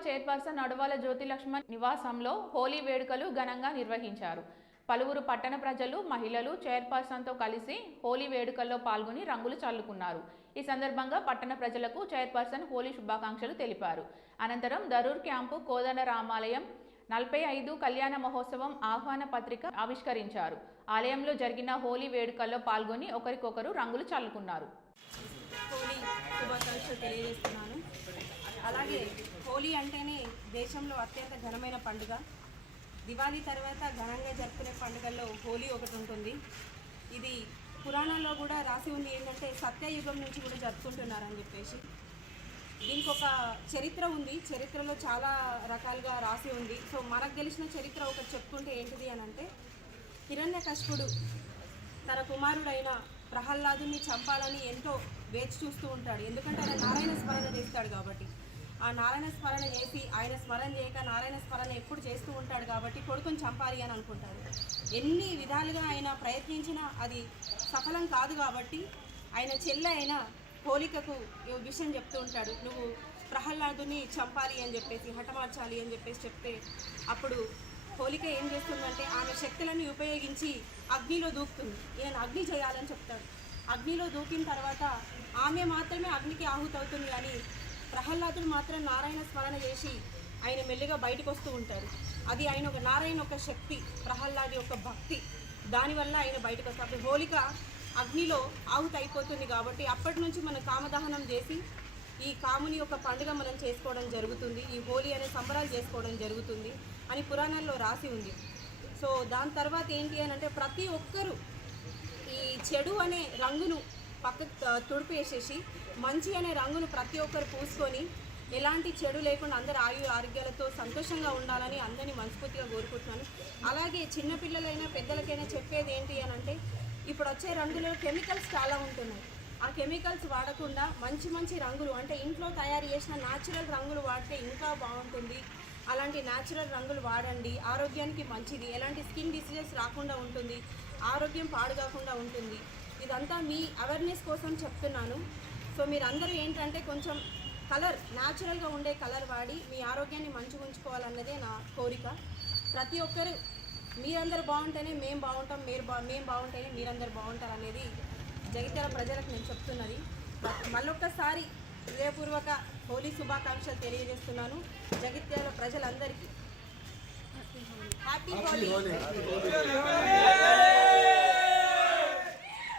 Municipal chairperson Adavala జ్యోతిలక్ష్మణ్ నివాసంలో హోలీ వేడుకలు ఘనంగా నిర్వహించారు. పలువురు పట్టణ ప్రజలు, మహిళలు చైర్పర్సన్తో కలిసి హోలీ వేడుకల్లో పాల్గొని రంగులు చల్లుకున్నారు. ఈ సందర్భంగా పట్టణ ప్రజలకు చైర్పర్సన్ హోలీ శుభాకాంక్షలు తెలిపారు. అనంతరం దరూర్ క్యాంపు కోదండ రామాలయం 45 కళ్యాణ మహోత్సవం ఆహ్వాన పత్రిక ఆవిష్కరించారు. ఆలయంలో జరిగిన హోలీ వేడుకల్లో పాల్గొని ఒకరికొకరు రంగులు చల్లుకున్నారు. హోలీ శుభాకాంక్షలు తెలియజేస్తున్నాను. అలాగే హోలీ అంటేనే దేశంలో అత్యంత ఘనమైన పండుగ. దివాళీ తర్వాత ఘనంగా జరుపుకునే పండుగల్లో హోలీ ఒకటి ఉంటుంది. ఇది పురాణాల్లో కూడా రాసి ఉంది, ఏంటంటే సత్యయుగం నుంచి కూడా జరుపుకుంటున్నారని చెప్పేసి. దీనికి ఒక చరిత్ర ఉంది, చరిత్రలో చాలా రకాలుగా రాసి ఉంది. సో మనకు తెలిసిన చరిత్ర ఒకటి చెప్పుకుంటే ఏంటిది అని అంటే, హిరణ్యకశిపుడు తన కుమారుడైన ప్రహ్లాదుని చంపాలని ఎంతో వేచి చూస్తూ ఉంటాడు. ఎందుకంటే ఆయన నారాయణ స్మరణ చేస్తాడు కాబట్టి. ఆ నారాయణ స్మరణ చేసి ఆయన స్మరణ చేయక నారాయణ స్మరణ ఎప్పుడు చేస్తూ ఉంటాడు కాబట్టి కొడుకుని చంపాలి అని అనుకుంటాడు. ఎన్ని విధాలుగా ఆయన ప్రయత్నించినా అది సఫలం కాదు కాబట్టి ఆయన చెల్లె అయిన హోలికకు విషయం చెప్తూ ఉంటాడు, నువ్వు ప్రహ్లాదుని చంపాలి అని చెప్పేసి, హఠమార్చాలి అని చెప్పేసి చెప్తే, అప్పుడు హోలిక ఏం చేస్తుందంటే ఆమె శక్తులన్నీ ఉపయోగించి అగ్నిలో దూకుతుంది. ఈయన అగ్ని చేయాలని చెప్తాడు. అగ్నిలో దూకిన తర్వాత ఆమె మాత్రమే అగ్నికి ఆహుతవుతుంది, కానీ ప్రహ్లాదుడు మాత్రం నారాయణ స్మరణ చేసి ఆయన మెల్లిగా బయటకు వస్తూ ఉంటాడు. అది ఆయన ఒక నారాయణ ఒక శక్తి, ప్రహ్లాది యొక్క భక్తి, దానివల్ల ఆయన బయటకు వస్తాడు. హోలిక అగ్నిలో ఆహుతి అయిపోతుంది కాబట్టి అప్పటి నుంచి మనం కామదహనం చేసి ఈ కాముని యొక్క పండుగ మనం చేసుకోవడం జరుగుతుంది. ఈ హోలీ అనే సంబరాలు చేసుకోవడం జరుగుతుంది అని పురాణాల్లో రాసి ఉంది. సో దాని తర్వాత ఏంటి అని అంటే, ప్రతి ఒక్కరూ ఈ చెడు అనే రంగును పక్కకు తుడిపేసేసి మంచి అనే రంగును ప్రతి ఒక్కరు పూసుకొని ఎలాంటి చెడు లేకుండా అందరు ఆరోగ్యాలతో సంతోషంగా ఉండాలని అందరినీ మనస్ఫూర్తిగా కోరుకుంటున్నాను. అలాగే చిన్నపిల్లలైనా పెద్దలకైనా చెప్పేది ఏంటి అని అంటే, ఇప్పుడు వచ్చే రంగులో కెమికల్స్ చాలా ఉంటున్నాయి. ఆ కెమికల్స్ వాడకుండా మంచి మంచి రంగులు, అంటే ఇంట్లో తయారు చేసిన న్యాచురల్ రంగులు వాడితే ఇంకా బాగుంటుంది. అలాంటి న్యాచురల్ రంగులు వాడండి, ఆరోగ్యానికి మంచిది, ఎలాంటి స్కిన్ డిసీజెస్ రాకుండా ఉంటుంది, ఆరోగ్యం పాడు కాకుండా ఉంటుంది. ఇదంతా మీ అవేర్నెస్ కోసం చెప్తున్నాను. సో మీరందరూ ఏంటంటే కొంచెం కలర్, న్యాచురల్గా ఉండే కలర్ వాడి మీ ఆరోగ్యాన్ని మంచిగా ఉంచుకోవాలన్నదే నా కోరిక. ప్రతి ఒక్కరు మీరందరూ బాగుంటేనే మేము బాగుంటాం, మేము బాగుంటేనే మీరందరూ బాగుంటారు అనేది జగిత్యాల ప్రజలకు నేను చెప్తున్నది. మళ్ళొక్కసారి హృదయపూర్వక హోలీ శుభాకాంక్షలు తెలియజేస్తున్నాను జగిత్యాల ప్రజలందరికీ. హ్యాపీ హోలీ.